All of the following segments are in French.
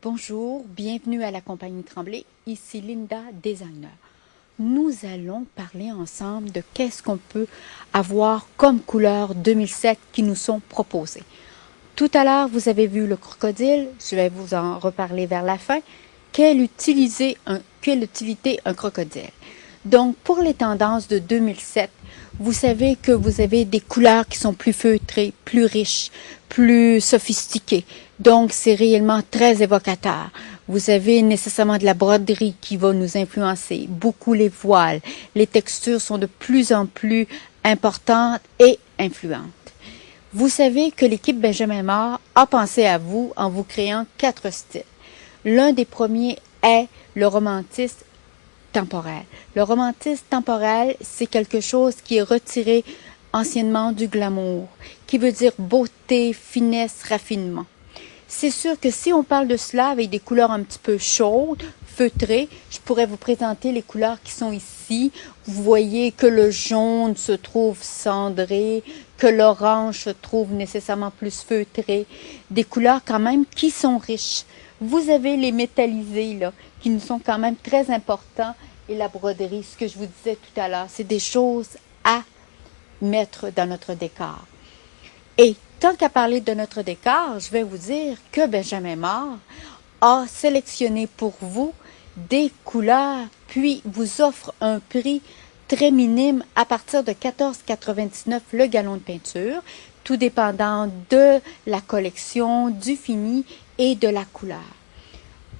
Bonjour, bienvenue à la compagnie Tremblay, ici Linda Designer. Nous allons parler ensemble de qu'est-ce qu'on peut avoir comme couleurs 2007 qui nous sont proposées. Tout à l'heure, vous avez vu le crocodile, je vais vous en reparler vers la fin. Quelle utilité un crocodile? Donc, pour les tendances de 2007, vous savez que vous avez des couleurs qui sont plus feutrées, plus riches, plus sophistiquées. Donc, c'est réellement très évocateur. Vous avez nécessairement de la broderie qui va nous influencer, beaucoup les voiles. Les textures sont de plus en plus importantes et influentes. Vous savez que l'équipe Benjamin Moore a pensé à vous en vous créant 4 styles. L'un des premiers est le romantisme temporel. Le romantisme temporel, c'est quelque chose qui est retiré anciennement du glamour, qui veut dire beauté, finesse, raffinement. C'est sûr que si on parle de cela avec des couleurs un petit peu chaudes, feutrées, je pourrais vous présenter les couleurs qui sont ici. Vous voyez que le jaune se trouve cendré, que l'orange se trouve nécessairement plus feutré. Des couleurs quand même qui sont riches. Vous avez les métallisés là, qui nous sont quand même très importants. Et la broderie, ce que je vous disais tout à l'heure, c'est des choses à mettre dans notre décor. Et tant qu'à parler de notre décor, je vais vous dire que Benjamin Moore a sélectionné pour vous des couleurs, puis vous offre un prix très minime à partir de 14,99 $ le gallon de peinture, tout dépendant de la collection, du fini et de la couleur.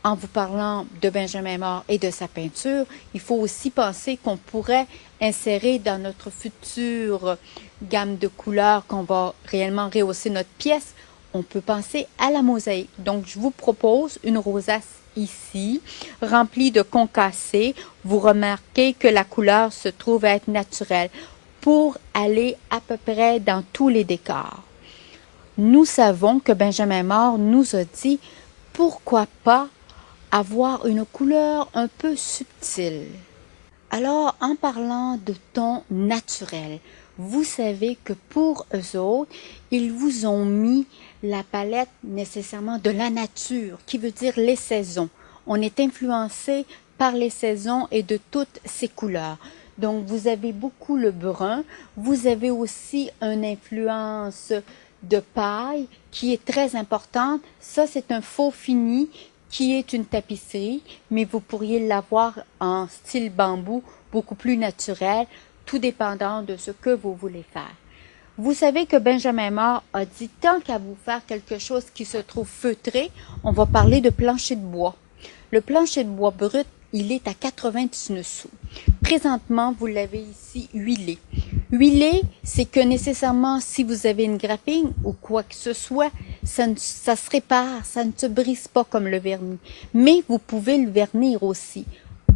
En vous parlant de Benjamin Moore et de sa peinture, il faut aussi penser qu'on pourrait insérer dans notre future gamme de couleurs qu'on va réellement rehausser notre pièce, on peut penser à la mosaïque. Donc, je vous propose une rosace ici, remplie de concassés. Vous remarquez que la couleur se trouve à être naturelle pour aller à peu près dans tous les décors. Nous savons que Benjamin Moore nous a dit « Pourquoi pas avoir une couleur un peu subtile ?» Alors, en parlant de tons naturels, vous savez que pour eux autres, ils vous ont mis la palette nécessairement de la nature, qui veut dire les saisons. On est influencé par les saisons et de toutes ces couleurs. Donc, vous avez beaucoup le brun. Vous avez aussi une influence de paille qui est très importante. Ça, c'est un faux fini qui est une tapisserie, mais vous pourriez l'avoir en style bambou, beaucoup plus naturel, tout dépendant de ce que vous voulez faire. Vous savez que Benjamin Moore a dit, tant qu'à vous faire quelque chose qui se trouve feutré, on va parler de plancher de bois. Le plancher de bois brut, il est à 99 sous. Présentement, vous l'avez ici huilé. Huilé, c'est que nécessairement, si vous avez une graphine ou quoi que ce soit, ça se répare, ça ne se brise pas comme le vernis. Mais vous pouvez le vernir aussi.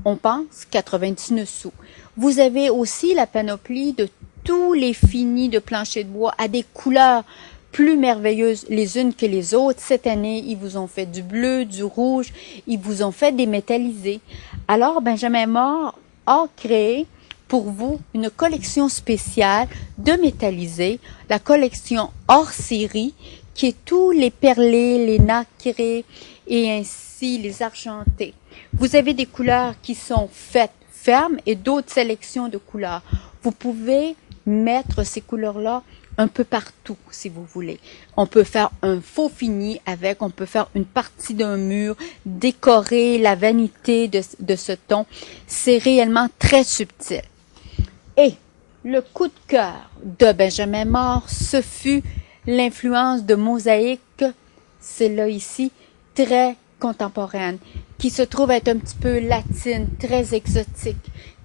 On pense 99 sous. Vous avez aussi la panoplie de tous les finis de plancher de bois à des couleurs plus merveilleuses les unes que les autres. Cette année, ils vous ont fait du bleu, du rouge, ils vous ont fait des métallisés. Alors, Benjamin Moore a créé pour vous une collection spéciale de métallisés, la collection hors série, qui est tous les perlés, les nacrés et ainsi les argentés. Vous avez des couleurs qui sont faites fermes et d'autres sélections de couleurs. Vous pouvez mettre ces couleurs-là un peu partout, si vous voulez. On peut faire un faux fini avec, on peut faire une partie d'un mur, décorer la vanité de ce ton. C'est réellement très subtil. Et le coup de cœur de Benjamin Moore, ce fut l'influence de mosaïque, c'est là ici, très contemporaine, qui se trouve être un petit peu latine, très exotique,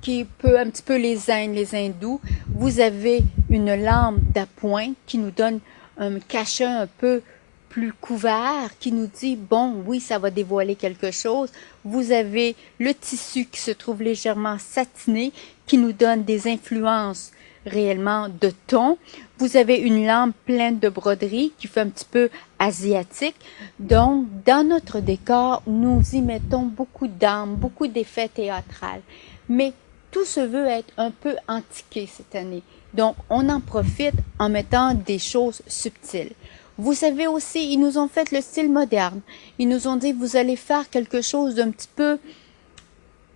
qui peut un petit peu les Indes, les hindous. Vous avez une lampe d'appoint qui nous donne un cachet un peu plus couvert, qui nous dit, bon, oui, ça va dévoiler quelque chose. Vous avez le tissu qui se trouve légèrement satiné, qui nous donne des influences réellement de ton. Vous avez une lampe pleine de broderie qui fait un petit peu asiatique. Donc, dans notre décor, nous y mettons beaucoup d'âme, beaucoup d'effets théâtrales. Mais tout se veut être un peu antiqué cette année. Donc, on en profite en mettant des choses subtiles. Vous savez aussi, ils nous ont fait le style moderne. Ils nous ont dit, vous allez faire quelque chose d'un petit peu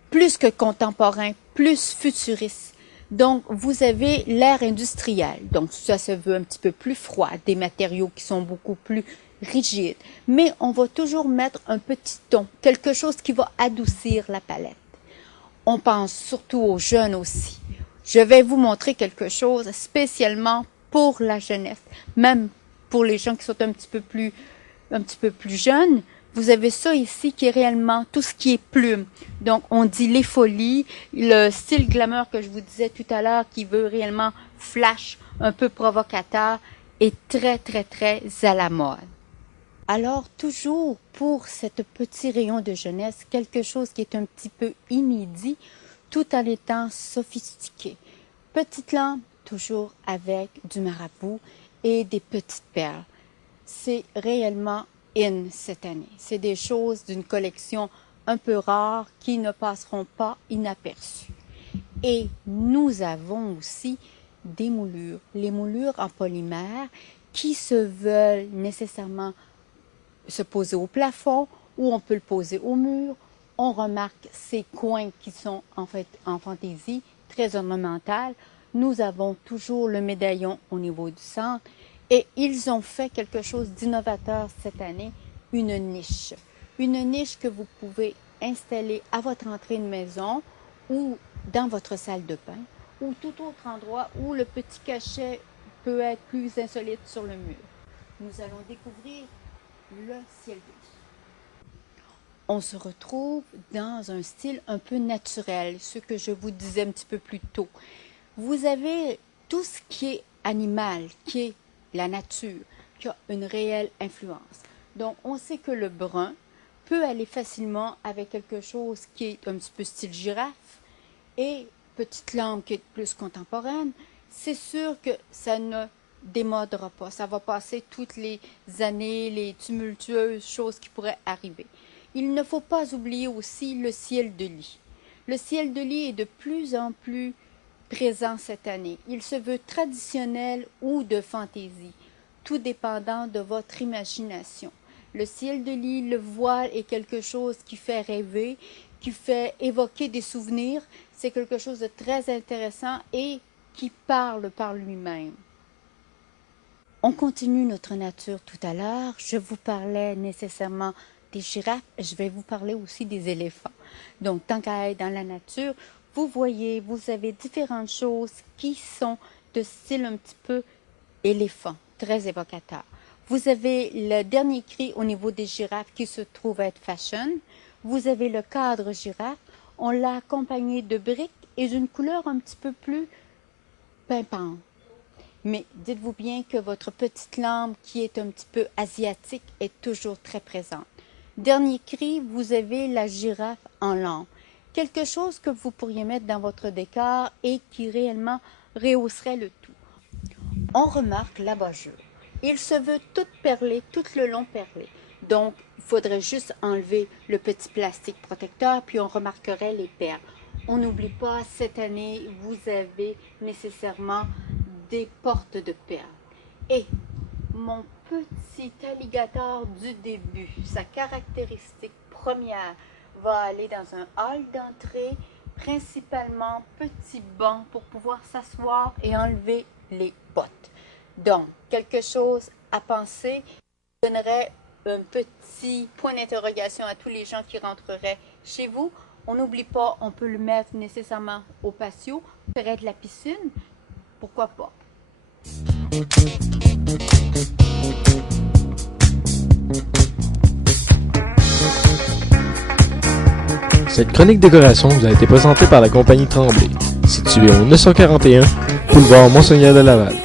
plus que contemporain, plus futuriste. Donc, vous avez l'ère industrielle. Donc, ça se veut un petit peu plus froid, des matériaux qui sont beaucoup plus rigides. Mais on va toujours mettre un petit ton, quelque chose qui va adoucir la palette. On pense surtout aux jeunes aussi. Je vais vous montrer quelque chose spécialement pour la jeunesse, même pour les gens qui sont un petit peu plus jeunes. Vous avez ça ici qui est réellement tout ce qui est plume. Donc, on dit les folies, le style glamour que je vous disais tout à l'heure qui veut réellement flash, un peu provocateur et très, très, très à la mode. Alors, toujours pour cette petit rayon de jeunesse, quelque chose qui est un petit peu inédit, tout en étant sophistiqué. Petite lampe, toujours avec du marabout et des petites perles. C'est réellement in cette année. C'est des choses d'une collection un peu rare qui ne passeront pas inaperçues. Et nous avons aussi des moulures. Les moulures en polymère qui se veulent nécessairement se poser au plafond ou on peut le poser au mur. On remarque ces coins qui sont en fait en fantaisie, très ornementales. Nous avons toujours le médaillon au niveau du centre et ils ont fait quelque chose d'innovateur cette année, une niche. Une niche que vous pouvez installer à votre entrée de maison ou dans votre salle de bain ou tout autre endroit où le petit cachet peut être plus insolite sur le mur. Nous allons découvrir le ciel gris. On se retrouve dans un style un peu naturel, ce que je vous disais un petit peu plus tôt. Vous avez tout ce qui est animal, qui est la nature, qui a une réelle influence. Donc, on sait que le brun peut aller facilement avec quelque chose qui est un petit peu style girafe et petite lampe qui est plus contemporaine. C'est sûr que ça ne démodera pas. Ça va passer toutes les années, les tumultueuses choses qui pourraient arriver. Il ne faut pas oublier aussi le ciel de lit. Le ciel de lit est de plus en plus présent cette année. Il se veut traditionnel ou de fantaisie, tout dépendant de votre imagination. Le ciel de lit, le voile est quelque chose qui fait rêver, qui fait évoquer des souvenirs. C'est quelque chose de très intéressant et qui parle par lui-même. On continue notre nature tout à l'heure. Je vous parlais nécessairement des girafes. Je vais vous parler aussi des éléphants. Donc, tant qu'à être dans la nature, vous voyez, vous avez différentes choses qui sont de style un petit peu éléphant, très évocateur. Vous avez le dernier cri au niveau des girafes qui se trouve être fashion. Vous avez le cadre girafe. On l'a accompagné de briques et d'une couleur un petit peu plus pimpante. Mais dites-vous bien que votre petite lampe qui est un petit peu asiatique est toujours très présente. Dernier cri, vous avez la girafe en lampe. Quelque chose que vous pourriez mettre dans votre décor et qui réellement rehausserait le tout. On remarque l'abat-jour. Il se veut tout perlé, tout le long perlé. Donc, il faudrait juste enlever le petit plastique protecteur, puis on remarquerait les perles. On n'oublie pas, cette année, vous avez nécessairement des portes de perles. Et mon petit alligator du début, sa caractéristique première, va aller dans un hall d'entrée, principalement petit banc pour pouvoir s'asseoir et enlever les bottes. Donc, quelque chose à penser, je donnerais un petit point d'interrogation à tous les gens qui rentreraient chez vous. On n'oublie pas, on peut le mettre nécessairement au patio, près de la piscine, pourquoi pas. Cette chronique décoration vous a été présentée par la compagnie Tremblay, située au 941 boulevard Monseigneur de Laval.